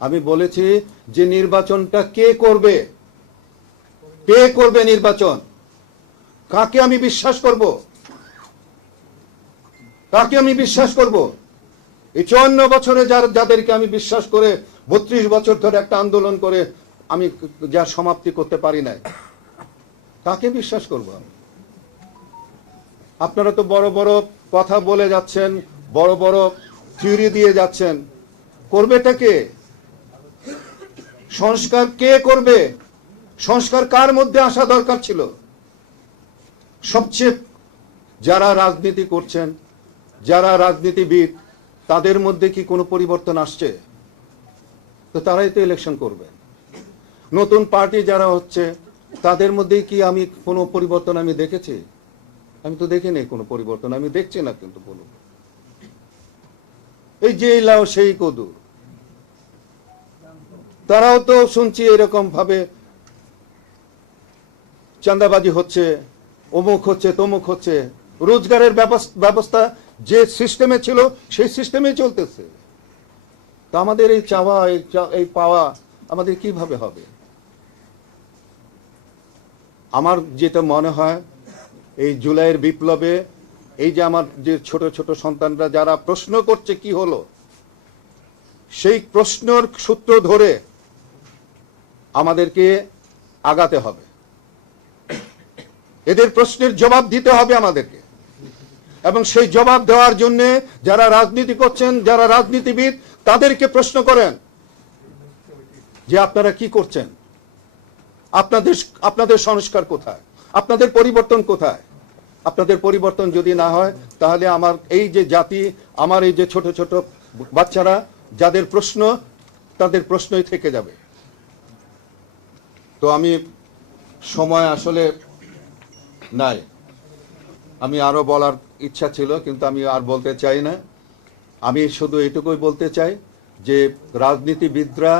আমি বলেছি যে নির্বাচনটা কে করবে? কে করবে নির্বাচন? কাকে আমি বিশ্বাস করব? কাকে আমি বিশ্বাস করব? এই চুয়ান্ন বছরে যার, যাদেরকে আমি বিশ্বাস করে বত্রিশ বছর ধরে একটা আন্দোলন করে আমি যার সমাপ্তি করতে পারি নাই, কাকে বিশ্বাস করব আমি? আপনারা তো বড় বড় কথা বলে যাচ্ছেন, বড় বড় থিওরি দিয়ে যাচ্ছেন। করবেটা কে? সংস্কার কে করবে? সংস্কার কার মধ্যে আসা দরকার ছিল? সবচেয়ে যারা রাজনীতি করছেন, যারা রাজনীতিবিদ, তাদের মধ্যে কি কোনো পরিবর্তন আসছে? তো তারাই তো ইলেকশন করবে। নতুন পার্টি যারা হচ্ছে, তাদের মধ্যে কি আমি কোনো পরিবর্তন আমি দেখেছি? আমি তো দেখিনি কোনো পরিবর্তন, আমি দেখছি না কিন্তু বলুন এই যে লাও সেই কদুর তারাও তো শুনছি এরকম ভাবে চাঁদাবাজি হচ্ছে, অমুক হচ্ছে, তমুক হচ্ছে। রোজগারের ব্যবস- ব্যবস্থা যে সিস্টেমে ছিল, সেই সিস্টেমে চলতেছে। তা আমাদের এই চাওয়া এই পাওয়া আমাদের কীভাবে হবে? আমার যেটা মনে হয়, এই জুলাইয়ের বিপ্লবে এই যে আমার যে ছোট ছোট সন্তানরা যারা প্রশ্ন করছে কি হলো, সেই প্রশ্নর সূত্র ধরে আমাদেরকে আগাতে হবে। এদের প্রশ্নের জবাব দিতে হবে আমাদেরকে। এবং সেই জবাব দেওয়ার জন্য যারা রাজনীতি করছেন, যারা রাজনীতিবিদ, তাদেরকে প্রশ্ন করেন যে আপনারা কি করছেন? আপনাদের আপনাদের সংস্কার কোথায়? আপনাদের পরিবর্তন কোথায়? আপনাদের পরিবর্তন যদি না হয়, তাহলে আমার এই যে জাতি, আমার এই যে ছোট ছোট বাচ্চারা, যাদের প্রশ্ন, তাদের প্রশ্নই থেকে যাবে। তো আমি সময় আসলে নাই। আমি আরও বলার ইচ্ছা ছিল, কিন্তু আমি আর বলতে চাই না। আমি শুধু এটুকুই বলতে চাই যে, রাজনীতিবিদরা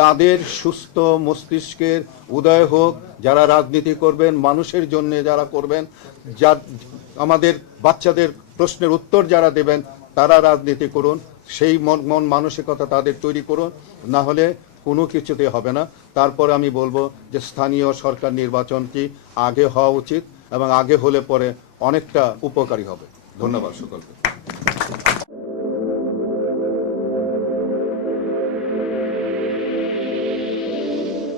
তাদের সুস্থ মস্তিষ্কের উদয় হোক, যারা রাজনীতি করবেন, মানুষের জন্য যারা করবেন, যা আমাদের বাচ্চাদের প্রশ্নের উত্তর যারা দেবেন, তারা রাজনীতি করুন, সেই মন মন মানসিকতা তাদের তৈরি করুন, না হলে কোনো কিছুতে হবে না। তারপর আমি বলব যে স্থানীয় সরকার নির্বাচনটি আগে হওয়া উচিত এবং আগে হলে পরে অনেকটা উপকারী হবে। ধন্যবাদ সকলকে।